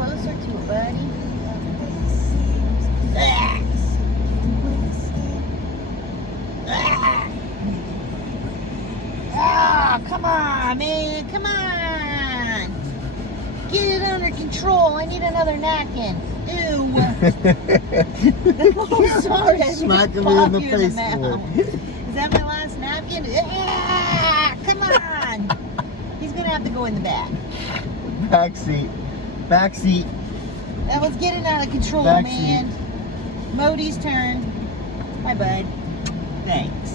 closer to it, buddy. Ah, come on, man, come on. Get it under control. I need another napkin. Ew. Oh, sorry. Smacking me in the face for it. Is that my last napkin? Ah, come on. He's going to have to go in the back. Back seat. Back seat. That was getting out of control, Back man. Modi's turn. Hi, bud. Thanks.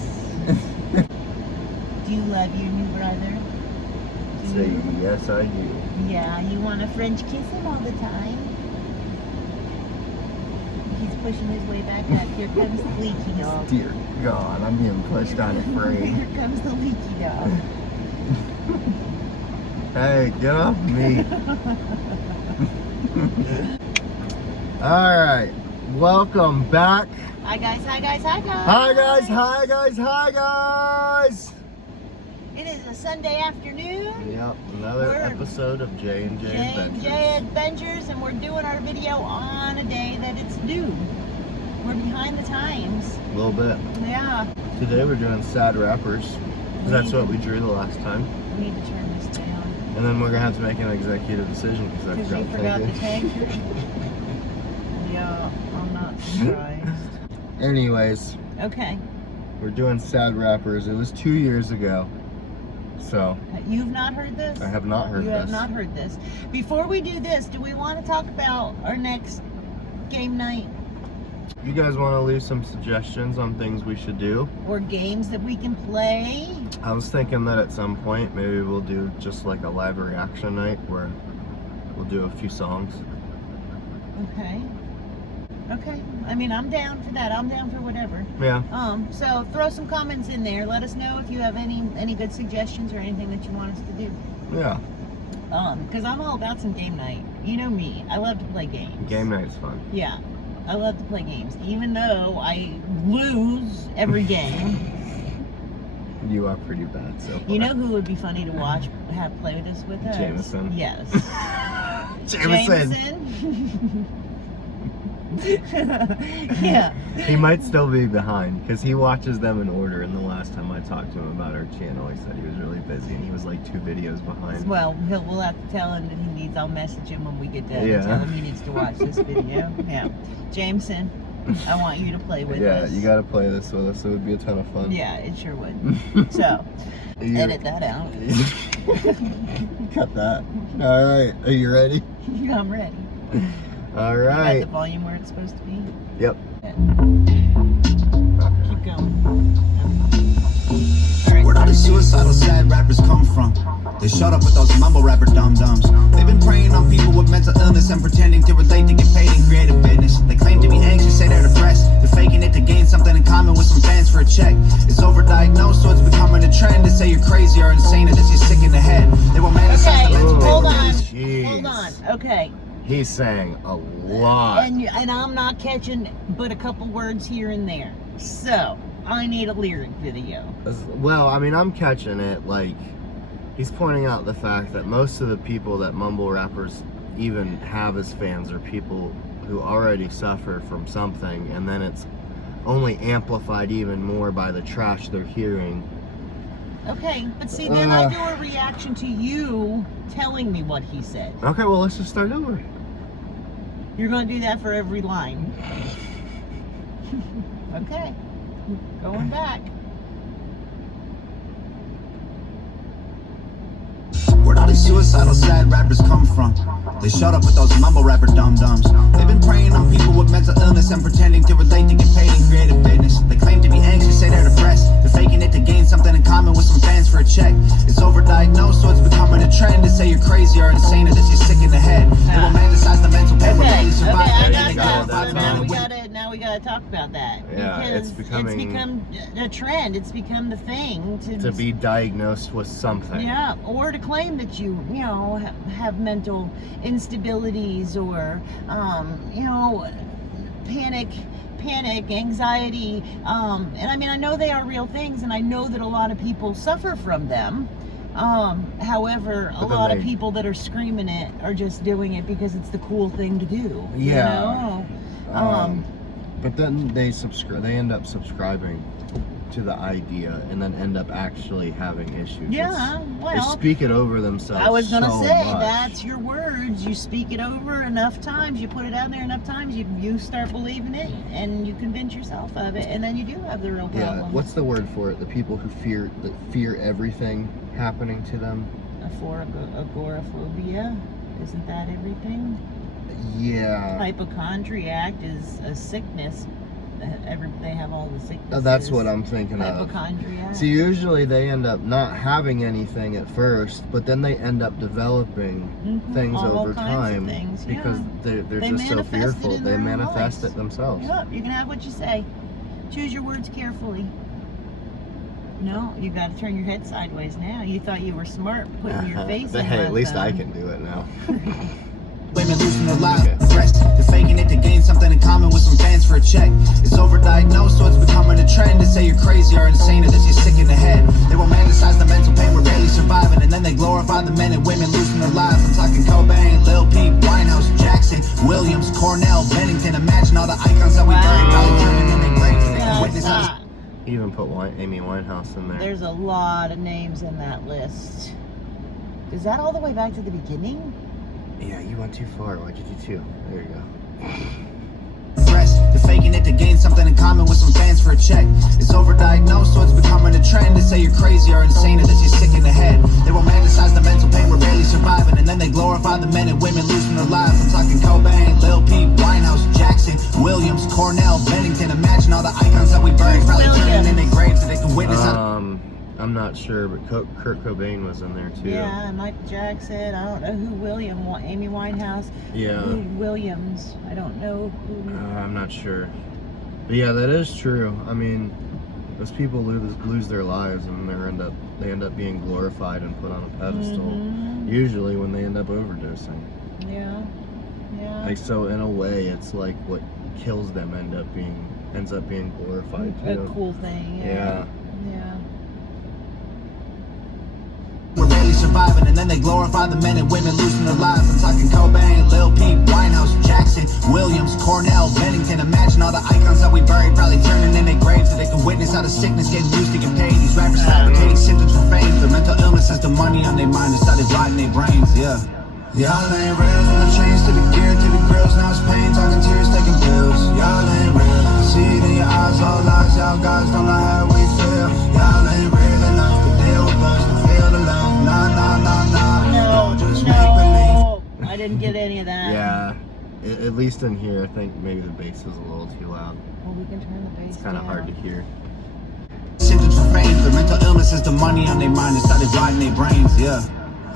Do you love your new brother? Say yes, I do. Yeah, you want to French kiss him all the time? He's pushing his way back up. Here comes the leaky dog. Dear God, I'm being pushed on a frame. Here comes the leaky dog. Hey, get off me. Alright, welcome back. Hi guys, hi guys, hi guys. Hi guys, hi guys, hi guys. It is a Sunday afternoon. Yep, another episode of J&J Adventures. J&J Adventures, and we're doing our video on a day that it's due. We're behind the times. A little bit. Yeah. Today we're doing sad rappers, because that's what we drew the last time. We need to turn this down. And then we're going to have to make an executive decision, because I forgot the tag. Yeah, I'm not surprised. Anyways. Okay. We're doing sad rappers. It was 2 years ago. So. You've not heard this? I have not heard this. You have not heard this. Before we do this, do we want to talk about our next game night? You guys want to leave some suggestions on things we should do? Or games that we can play? I was thinking that at some point maybe we'll do just like a live reaction night where we'll do a few songs. Okay. Okay. I mean, I'm down for that. I'm down for whatever. Yeah. So throw some comments in there. Let us know if you have any good suggestions or anything that you want us to do. Yeah. Because I'm all about some game night. You know me. I love to play games. Game night is fun. Yeah. I love to play games. Even though I lose every game. You are pretty bad, so far. You know who would be funny to watch have play with us Jameson. Yes. Jameson. Yeah. He might still be behind because he watches them in order, and the last time I talked to him about our channel he said he was really busy and he was like 2 videos behind. Well, we'll have to tell him that he needs, I'll message him when we get done Yeah. and tell him he needs to watch this video. Yeah. Jameson, I want you to play with us. Yeah, you gotta play this with us. It would be a ton of fun. Yeah, it sure would. So, edit that out. Cut that. Alright, are you ready? I'm ready. Alright. Got the volume where it's supposed to be? Yep. Yeah. Keep going. Okay. Where'd all these suicidal sad rappers come from? They shut up with those mumble rapper dum-dums. They've been preying on people with mental illness and pretending to relate to get paid in creative business. They claim to be anxious, say they're depressed. They're faking it to gain something in common with some fans for a check. It's overdiagnosed, so it's becoming a trend to say you're crazy or insane and that you're sick in the head. They will Okay, hold on. Jeez. Hold on. Okay. He's saying a lot. And I'm not catching but a couple words here and there. So, I need a lyric video. Well, I mean, I'm catching it. Like, he's pointing out the fact that most of the people that mumble rappers even have as fans are people who already suffer from something, and then it's only amplified even more by the trash they're hearing. Okay, but see, then I do a reaction to you telling me what he said. Okay, well, let's just start over. You're going to do that for every line. Okay, going back. Where'd all these suicidal sad rappers come from? They shut up with those mumble rapper dum-dums. They've been preying on people with mental illness and pretending to relate to get paid in creative business. They claim to be anxious, say they're depressed. They're faking it to gain something in common with some fans for a check. It's overdiagnosed, so it's becoming a trend to say you're crazy or insane and that you're sick in the head. They romanticize the mental pain where they survive. I There you got go, that. So that's now we gotta talk about that. Yeah, because it's becoming- it's become a trend. It's become the thing To be diagnosed with something. Yeah, or to claim that you know, have mental instabilities or, you know, panic, anxiety. And I mean, I know they are real things, and I know that a lot of people suffer from them. However, a But then lot of they- people that are screaming it are just doing it because it's the cool thing to do. Yeah. You know? But then they end up subscribing to the idea and then end up actually having issues. Yeah, They well, speak it over themselves. I was gonna so say, much. that's your words. You speak it over enough times, you put it out there enough times, you start believing it, and you convince yourself of it, and then you do have the real problem. Yeah, what's the word for it? The people who fear everything happening to them. Agoraphobia, isn't that everything? Yeah. Hypochondriac is a sickness. They have all the sicknesses. That's what I'm thinking of. Hypochondriac. See, usually they end up not having anything at first, but then they end up developing things all over kinds of time things, because yeah. they're They just so manifest it fearful. in They their own manifest lives. it themselves. Yep, you can have what you say. Choose your words carefully. No, you got to turn your head sideways now. You thought you were smart putting your face in Hey, with at least I them. can do it now. Women losing their lives, depressed. They're faking it to gain something in common with some fans for a check. It's overdiagnosed, so it's becoming a trend to say you're crazy or insane or that you're sick in the head. They romanticize the mental pain, we're barely surviving, and then they glorify the men and women losing their lives. I'm talking Cobain, Lil Peep, Winehouse, Jackson, Williams, Cornell, Bennington. Imagine all the icons that we buried, probably turning in their graves so they can witness how Stop. You even put Amy Winehouse in there. There's a lot of names in that list. Is that all the way back to the beginning? Yeah, you went too far. Why'd you do two? There you go. depressed. They're faking it to gain something in common with some fans for a check. It's overdiagnosed, so it's becoming a trend to say you're crazy or insane or that you're sick in the head. They romanticize the mental pain, we're barely surviving, and then they glorify the men and women losing their lives. I'm talking Cobain, Lil Peep, Winehouse, Jackson, Williams, Cornell, Bennington. Imagine all the icons that we buried, probably turning in their graves so they can witness how. I'm not sure, but Kurt Cobain was in there too. Yeah, Michael Jackson. I don't know who Amy Winehouse. Yeah. Who Williams. I don't know who. I'm not sure. But yeah, that is true. I mean, those people lose their lives and they end up being glorified and put on a pedestal. Mhm. Usually when they end up overdosing. Yeah. Yeah. Like, so in a way, it's like what kills them ends up being glorified A too. cool thing. Yeah. Yeah. Yeah. We're barely surviving, and then they glorify the men and women losing their lives. I'm talking Cobain, Lil Peep, Winehouse, Jackson, Williams, Cornell, Bennington. Imagine all the icons that we buried, probably turning in their graves so they can witness how the sickness getting used to get paid. These rappers fabricating symptoms for fame. Their mental illness has the money on their mind and started rotting their brains. Yeah. Y'all ain't real, from the chains to the gear to the grills. Now it's pain, talking tears, taking pills. Y'all ain't real, I see it in your eyes, all lies. Y'all guys don't know how we feel. Y'all ain't real enough to deal with us, to feel the love. Nah, nah, nah, nah. No, Don't just make believe. no, I didn't get any of that. Yeah. At least in here, I think maybe the bass is a little too loud. Well, we can turn the bass It's kind of down. hard to hear. Symptoms for fame, their mental illness is the money on their mind and started rotting their brains, yeah.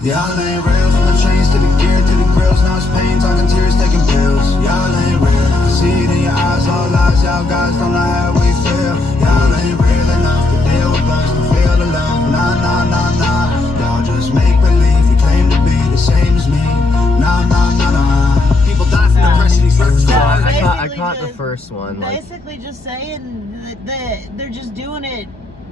Y'all ain't real, from the chains to the gear to the grills. Now it's pain, talking tears, taking pills. Y'all ain't real, I see it in your eyes, all lies. Y'all guys don't know how we feel. Y'all ain't real enough to deal with us, to feel the love. Nah, nah, nah, nah. Y'all just make believe, you claim to be the same as me. Nah, nah, nah, nah. People die from depression, these rappers cry. I Basically caught the just- first one. Like, Basically, just saying that they're just doing it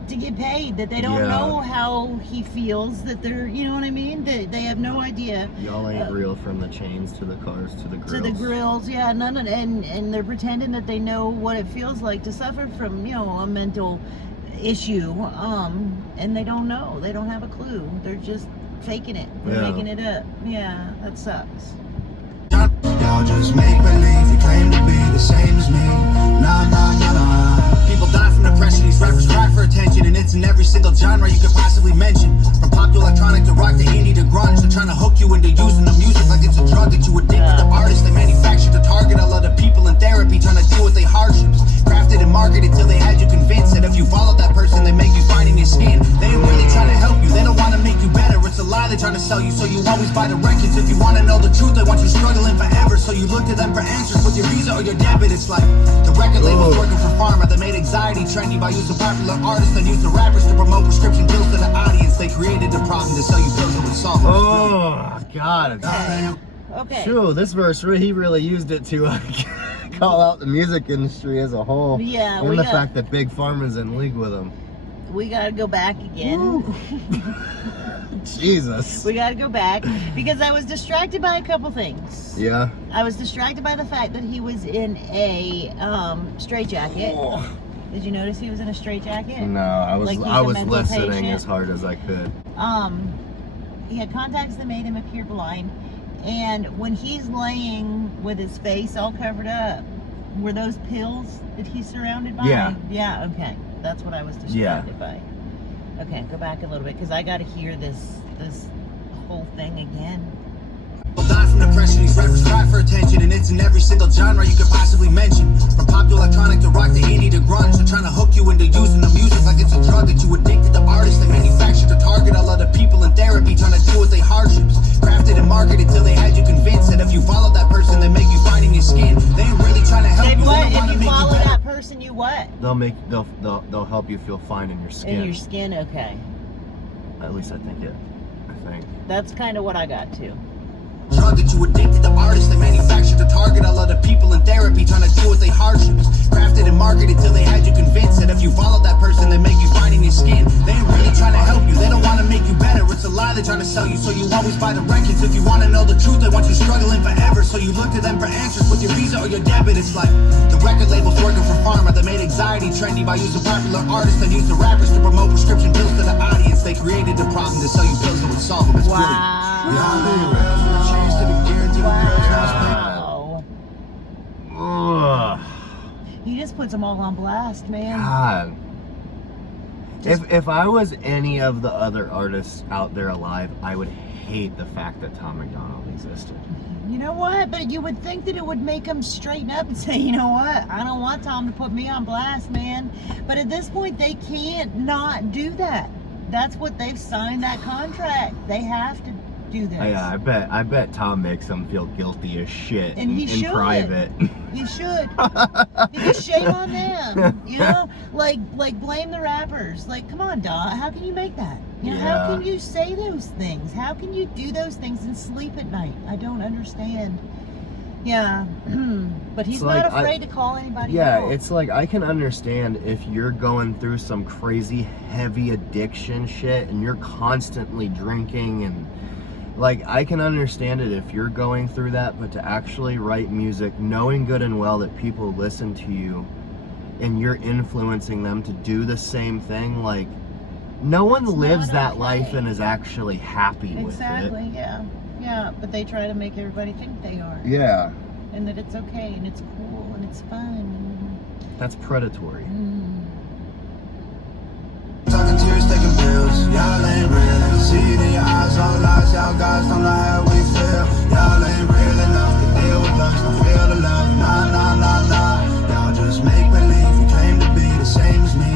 to get paid. That they don't Yeah. know how he feels. That they're, you know what I mean? They have no idea. y'all ain't real, from the chains to the cars to the grills. To the grills, yeah, and they're pretending that they know what it feels like to suffer from, a mental issue, and they don't know. They don't have a clue. They're just faking it. They're Yeah. making it up. Yeah, that sucks. Y'all just make believe, you claim to be the same as me. Nah, nah, nah, nah. People die from depression, these rappers cry for attention, and it's in every single genre you could possibly mention. From pop to electronic to rock to indie to grunge. They're trying to hook you into using the music like it's a drug that you addict with the artists they manufacture to target a lot of people in therapy trying to deal with their hardships. Crafted and marketed till they had you convinced that if you follow that person, they make you fine in your skin. They ain't really trying to help you, they don't want to make you better. It's a lie they're trying to sell you, so you always buy the records. If you want to know the truth, they want you struggling forever, so you look to them for answers with your Visa or your debit. It's like the record labels working for pharma. They made anxiety trendy by using popular artists and used the rappers to promote prescription pills to the audience. They created the problem to sell you pills that would solve it. Oh God! Okay. Sure, this verse he really used it to call out the music industry as a whole. Yeah, and we the got- fact that Big Pharma's in league with them. We gotta go back again. Jesus. We got to go back because I was distracted by a couple things. Yeah. I was distracted by the fact that he was in a straitjacket. Oh. Did you notice he was in a straitjacket? No, I was Like he's I a was mental listening patient. as hard as I could. He had contacts that made him appear blind, and when he's laying with his face all covered up, were those pills that he's surrounded by? Yeah. Yeah, okay. That's what I was distracted by. Okay, go back a little bit because I got to hear this whole thing again. People die from depression, these rappers cry for attention, and it's in every single genre you could possibly mention. From pop to electronic to rock to indie to grunge, they're trying to hook you into using the music like it's a drug. That you addicted to artists, they manufacture to target all other people in therapy trying to deal with their hardships. Crafted and marketed till they had you convinced that if you follow that person, they make you fine in your skin. They ain't really trying to help Then you. what? They don't wanna If you make follow you better. that person, you what? They'll help you feel fine in your skin. In your skin, okay. At least I think. That's kind of what I got too. Drug that you addicted to artists, they manufacture to target all other people in therapy trying to deal with their hardships. Crafted and marketed till they had you convinced that if you follow that person, they make you fine in your skin. They ain't really trying to help you, they don't want to make you better. It's a lie they're trying to sell you, so you always buy the records. If you want to know the truth, they want you struggling forever, so you look to them for answers with your Visa or your debit. It's like the record labels working for pharma. They made anxiety trendy by using popular artists and use the rappers to promote prescription pills to the audience. They created the problem to sell you pills that would solve them. It's brilliant. Wow. Ugh. He just puts them all on blast, man. God. If I was any of the other artists out there alive, I would hate the fact that Tom Macdonald existed. You know what? But you would think that it would make him straighten up and say, you know what? I don't want Tom to put me on blast, man. But at this point, they can't not do that. That's what they've signed that contract. They have to do this. Yeah, I bet Tom makes him feel guilty as shit And he in should. private. He should. Because shame on them. You know, like blame the rappers. Like, come on, dog. How can you make that? You know, Yeah. how can you say those things? How can you do those things and sleep at night? I don't understand. Yeah. But he's It's not like, afraid to call anybody Yeah, out. it's like I can understand if you're going through some crazy heavy addiction shit and you're constantly drinking and like I can understand it if you're going through that, but to actually write music knowing good and well that people listen to you and you're influencing them to do the same thing, like no one That's lives not that okay. life and is actually happy Exactly, with it. yeah. Yeah, but they try to make everybody think they are. Yeah, And that it's okay and it's cool and it's fun. that's predatory. Talking tears, taking pills, y'all ain't real. See it in your eyes, all lies, y'all guys don't know how we feel. Y'all ain't real enough to deal with us, don't feel the love. Nah, nah, nah, nah. Y'all just make believe you claim to be the same as me.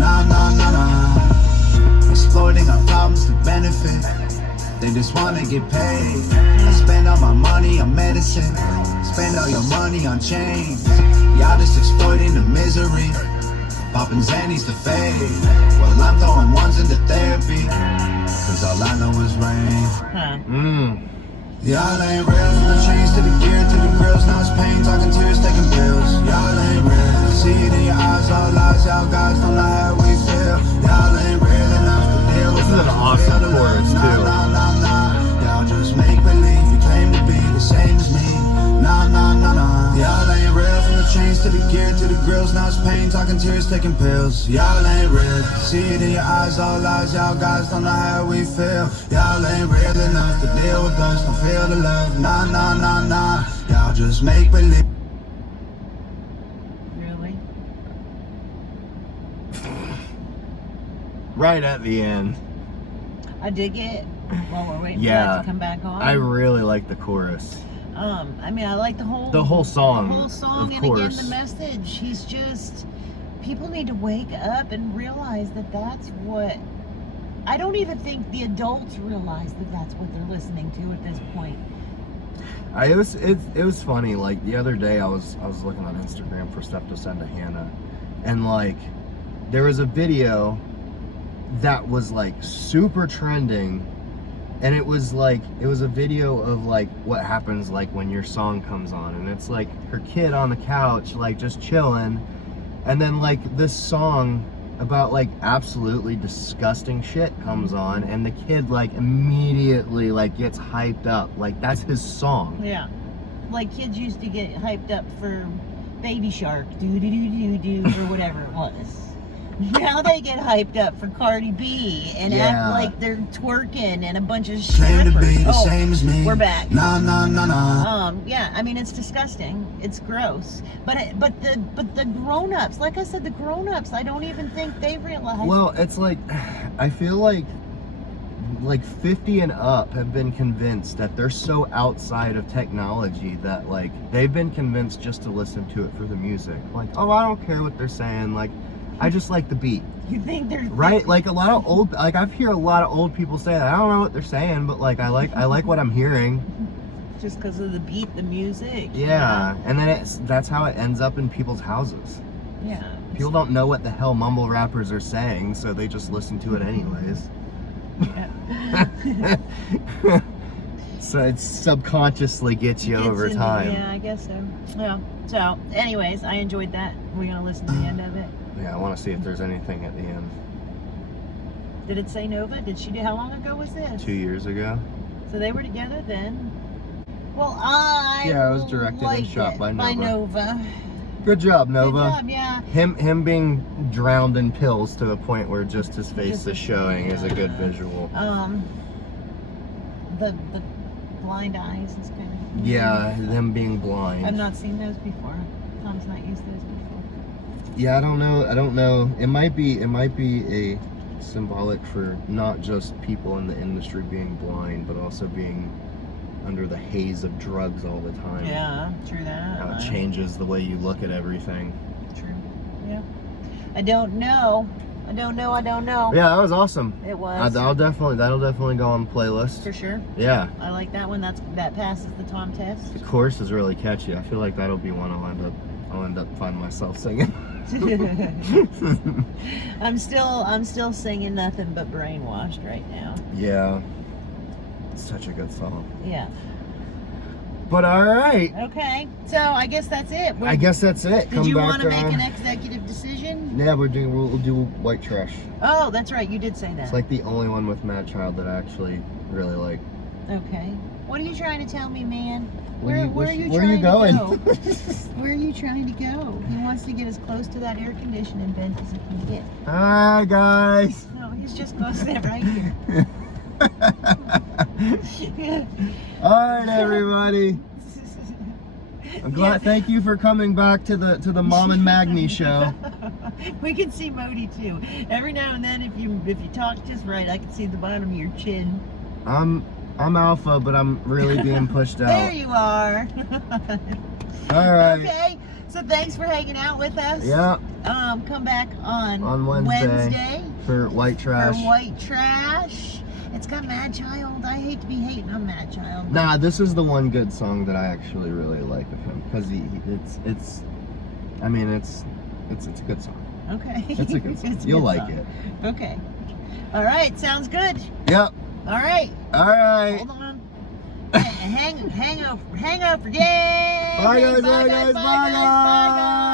Nah, nah, nah, nah. Exploiting our problems to benefit. They just wanna get paid. I spend all my money on medicine. Spend all your money on chains. Y'all just exploiting the misery. Popping Xannies to fade. Well, I'm throwing ones into therapy. Cause all I know is rain. Huh. Y'all ain't real. From the chains to the gear to the grills. Now it's pain, talking tears, taking pills. Y'all ain't real. See it in your eyes, all lies. Y'all guys don't know how we feel. Y'all ain't real enough to deal with This is an us. awesome Feel the love. chorus, Nah, too. nah, nah, nah. Y'all just make believe you claim to be the same as me. Nah, nah, nah, nah. Y'all ain't real. From the chains to the gear to the grills. Now it's pain, talking tears, taking pills. Y'all ain't real. See it in your eyes, all lies. Y'all guys don't know how we feel. Y'all ain't real enough to deal with us. Don't feel the love. Nah, nah, nah, nah. Y'all just make believe. Really? Right at the end. I dig it. While we're waiting for Yeah. that to come back on. I really like the chorus. I mean, I like the whole song. The whole song, of and course. again, the message. He's just, people need to wake up and realize that that's what. I don't even think the adults realize that that's what they're listening to at this point. It was funny. Like the other day, I was looking on Instagram for stuff to send to Hannah, and like there was a video that was like super trending. And it was a video of like what happens like when your song comes on, and it's like her kid on the couch like just chilling, and then like this song about like absolutely disgusting shit comes on, and the kid like immediately like gets hyped up, like that's his song. Yeah. Like kids used to get hyped up for Baby Shark, do or whatever it was. Now they get hyped up for Cardi B and act like they're twerking and a bunch of strippers. Oh, we're back. Nah. Yeah, I mean it's disgusting. It's gross. But the grown-ups, like I said, the grown-ups, I don't even think they realize. Well, it's like I feel like 50 and up have been convinced that they're so outside of technology that like they've been convinced just to listen to it for the music. Like, oh, I don't care what they're saying. Like, I just like the beat. You think they're right? Like a lot of old, like I've heard a lot of old people say that. I don't know what they're saying, but like I like what I'm hearing. Just because of the beat, the music. Yeah, and then that's how it ends up in people's houses. Yeah. People don't know what the hell mumble rappers are saying, so they just listen to it anyways. Yeah. So it subconsciously gets you over time. Yeah, I guess so. Yeah. So, anyways, I enjoyed that. We're gonna listen to the end of it. Yeah, I want to see if there's anything at the end. Did it say Nova? Did she do? How long ago was this? 2 years ago. So they were together then. Well, it was directed and shot by Nova. Good job, Nova. Good job, yeah. Him being drowned in pills to the point where just his face is showing is a good visual. The blind eyes is kind of. Yeah, them being blind. I've not seen those before. Tom's not used to those before. Yeah, I don't know. It might be a symbolic for not just people in the industry being blind, but also being under the haze of drugs all the time. Yeah, true that. How it changes the way you look at everything. True. Yeah. I don't know. Yeah, that was awesome. It was. that'll definitely go on the playlist. For sure. Yeah. I like that one. That passes the Tom test. The chorus is really catchy. I feel like that'll be one I'll end up finding myself singing. I'm still singing Nothing But Brainwashed right now. Yeah. It's such a good song. Yeah. But all right. Okay. So I guess that's it. I guess that's it. Did you want to make an executive decision? Yeah, we'll do White Trash. Oh, that's right. You did say that. It's like the only one with Macdonald that I actually really like. Okay. What are you trying to tell me, man? Where are you going? Where are you trying to go? He wants to get as close to that air conditioning vent as he can get. Hi, guys. No, he's just going to sit right here. All right, everybody. I'm glad. Yeah. Thank you for coming back to the Mom and Magni show. We can see Modi too. Every now and then, if you talk just right, I can see the bottom of your chin. I'm alpha, but I'm really being pushed out. There you are. All right. Okay. So thanks for hanging out with us. Yeah. Come back on Wednesday for White Trash. For White Trash. It's got Mad Child. I hate to be hating on Mad Child. Nah, this is the one good song that I actually really like of him because it's a good song. Okay. It's a good song. You'll like it. Okay. All right. Sounds good. Yep. All right. All right. Hold on. Hangover. Yay! Bye guys. Bye guys. Bye guys.